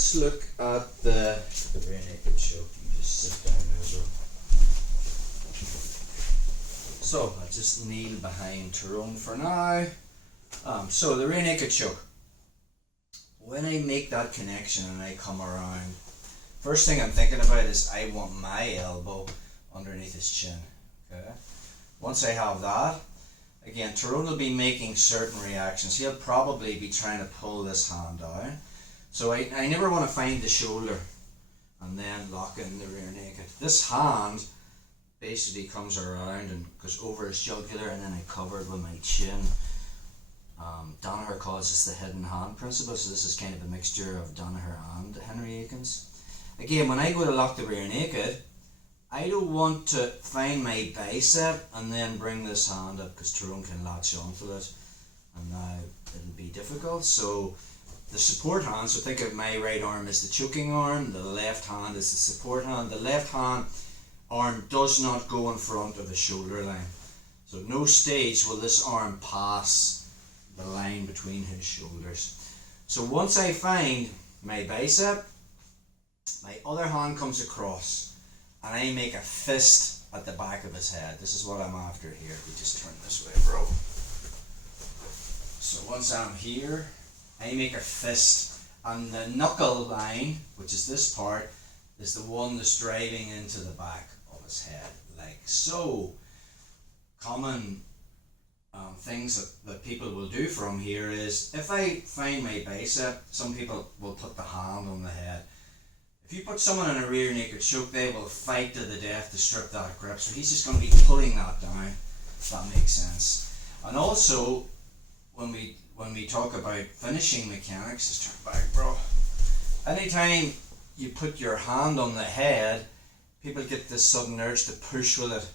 let's look at the rear naked choke. You just sit down there, bro. So I'll just kneel behind Tyrone for now. So the rear naked choke. When I make that connection and I come around, first thing I'm thinking about is I want my elbow underneath his chin. Okay. Once I have that, again, Tyrone will be making certain reactions. He'll probably be trying to pull this hand down. So I never want to find the shoulder and then lock in the rear naked. This hand basically comes around and goes over his jugular, and then I cover it with my chin. Danaher calls this the hidden hand principle, so this is kind of a mixture of Danaher and Henry Akin's. Again, when I go to lock the rear naked, I don't want to find my bicep and then bring this hand up, because Tyrone can latch onto it, and now it'll be difficult. So the support hand, so think of my right arm as the choking arm, the left hand is the support hand. The left hand arm does not go in front of the shoulder line. So at no stage will this arm pass the line between his shoulders. So once I find my bicep, my other hand comes across and I make a fist at the back of his head. This is what I'm after here. We just turn this way, bro. So once I'm here, I make a fist, and the knuckle line, which is this part, is the one that's driving into the back of his head, like so. Common things that people will do from here is, if I find my bicep, some people will put the hand on the head. If you put someone in a rear naked choke, they will fight to the death to strip that grip, so he's just going to be pulling that down, if that makes sense. And also, when we talk about finishing mechanics, just turn back, bro. Anytime you put your hand on the head, people get this sudden urge to push with it,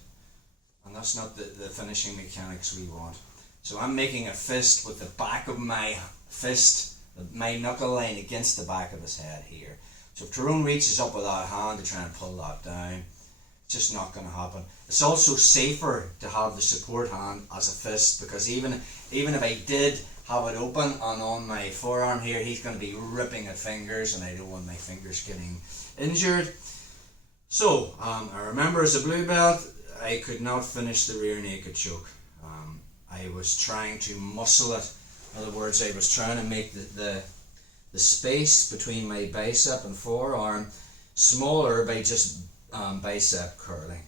and that's not the finishing mechanics we want. So I'm making a fist with the back of my fist, my knuckle line against the back of his head here. So if Tyrone reaches up with that hand to try and pull that down, it's just not going to happen. It's also safer to have the support hand as a fist, because even if I did have it open and on my forearm here, he's going to be ripping at fingers, and I don't want my fingers getting injured. So I remember as a blue belt, I could not finish the rear naked choke. I was trying to muscle it. In other words, I was trying to make the space between my bicep and forearm smaller by just bicep curling,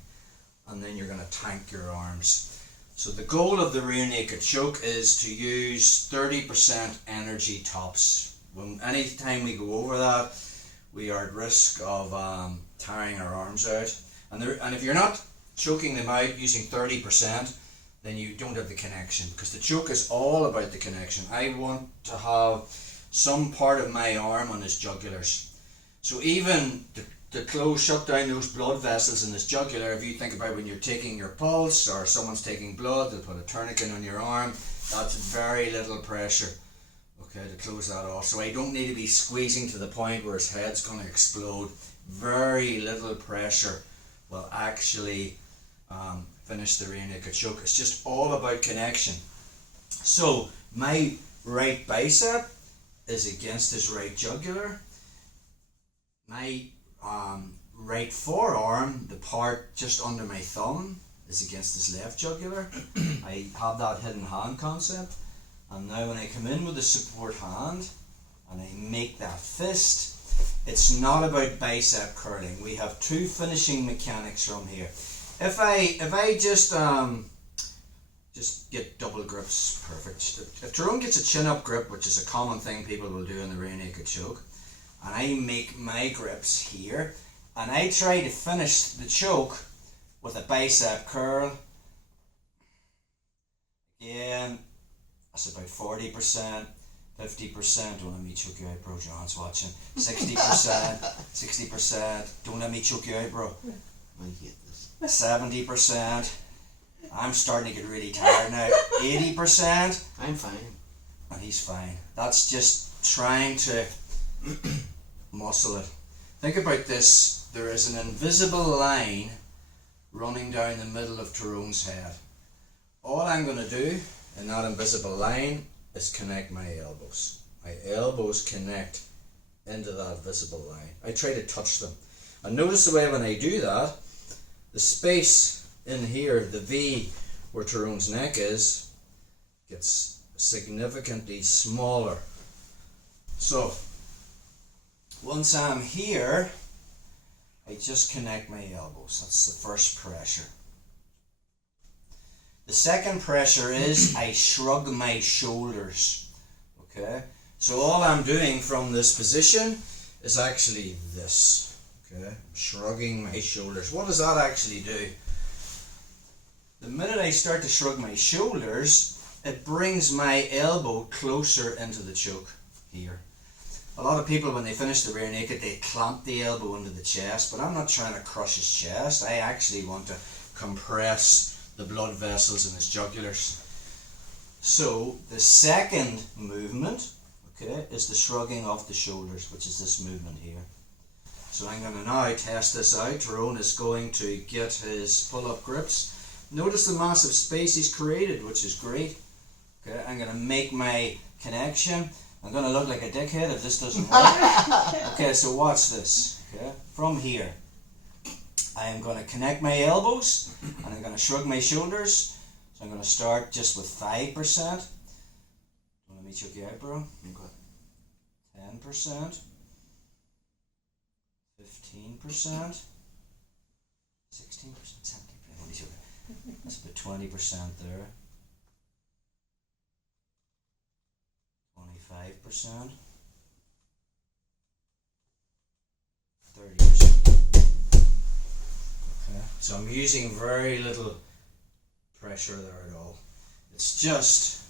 and then you're going to tank your arms. So the goal of the rear naked choke is to use 30% energy tops. Anytime we go over that, we are at risk of tiring our arms out. And if you're not choking them out using 30%, then you don't have the connection, because the choke is all about the connection. I want to have some part of my arm on his jugulars. So even to close, shut down those blood vessels in his jugular, if you think about when you're taking your pulse or someone's taking blood, they'll put a tourniquet on your arm, that's very little pressure, okay, to close that off. So I don't need to be squeezing to the point where his head's going to explode. Very little pressure will actually finish the rear naked choke. It's just all about connection. So my right bicep is against his right jugular. My right forearm, the part just under my thumb, is against his left jugular. I have that hidden hand concept. And now when I come in with the support hand and I make that fist, it's not about bicep curling. We have two finishing mechanics from here. If I just get double grips, perfect. If Tyrone gets a chin up grip, which is a common thing people will do in the rear naked choke, and I make my grips here, and I try to finish the choke with a bicep curl, again, that's about 40%, 50%, don't let me choke you out, bro, John's watching, 60%, 60%, don't let me choke you out, bro, I hate this. 70%, I'm starting to get really tired now, 80%, I'm fine. and he's fine. That's just trying to muscle it. Think about this, there is an invisible line running down the middle of Tyrone's head. All I'm going to do in that invisible line is connect my elbows. My elbows connect into that visible line. I try to touch them. And notice the way when I do that, the space in here, the V where Tyrone's neck is, gets significantly smaller. So, once I'm here, I just connect my elbows. That's the first pressure. The second pressure is I shrug my shoulders. Okay? So all I'm doing from this position is actually this. Okay? Shrugging my shoulders. What does that actually do? The minute I start to shrug my shoulders, it brings my elbow closer into the choke here. A lot of people, when they finish the rear naked, they clamp the elbow into the chest, but I'm not trying to crush his chest. I actually want to compress the blood vessels in his jugulars. So the second movement, okay, is the shrugging of the shoulders, which is this movement here. So I'm going to now test this out. Tyrone is going to get his pull-up grips. Notice the massive space he's created, which is great. Okay, I'm going to make my connection. I'm going to look like a dickhead if this doesn't work. Okay, so watch this. Okay, from here, I am going to connect my elbows and I'm going to shrug my shoulders. So I'm going to start just with 5%. Let me choke you out, bro. Okay. 10%. 15%. 16%. 17%. Let me choke you. That's about 20% there. 25%. 30%. Okay. So I'm using very little pressure there at all. It's just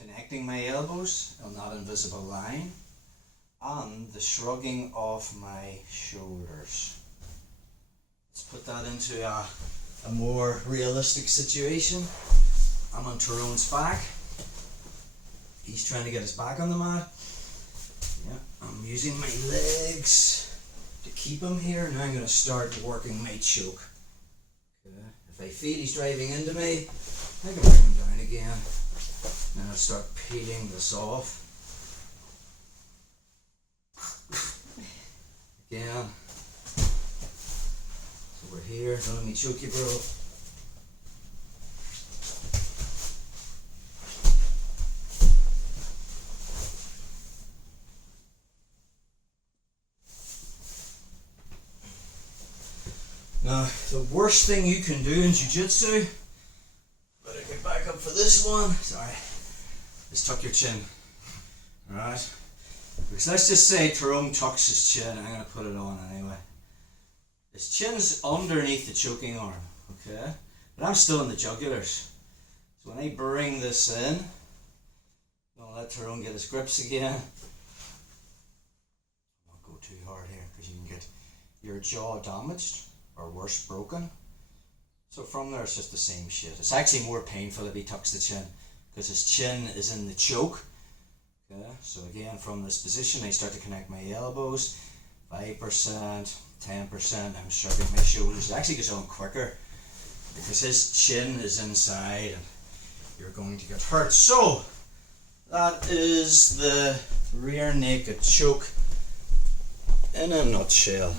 connecting my elbows on that invisible line and the shrugging of my shoulders. Let's put that into a more realistic situation. I'm on Tyrone's back. He's trying to get his back on the mat. Yeah, I'm using my legs to keep him here. Now I'm going to start working my choke. Okay. If I feel he's driving into me, I can bring him down again. Now I'll start peeling this off. Again. So we're here. Don't let me choke you, bro. Now, the worst thing you can do in jiu-jitsu, better get back up for this one, sorry, is tuck your chin. Alright? Because let's just say Tyrone tucks his chin, I'm going to put it on anyway. His chin's underneath the choking arm, okay? But I'm still in the jugulars. So when I bring this in, I'm going to let Tyrone get his grips again. Don't go too hard here because you can get your jaw damaged. Or worse, broken. So from there it's just the same shit. It's actually more painful if he tucks the chin because his chin is in the choke. Okay, so again from this position I start to connect my elbows. 5%, 10%, I'm shrugging my shoulders. It actually goes on quicker because his chin is inside and you're going to get hurt. So that is the rear naked choke in a nutshell.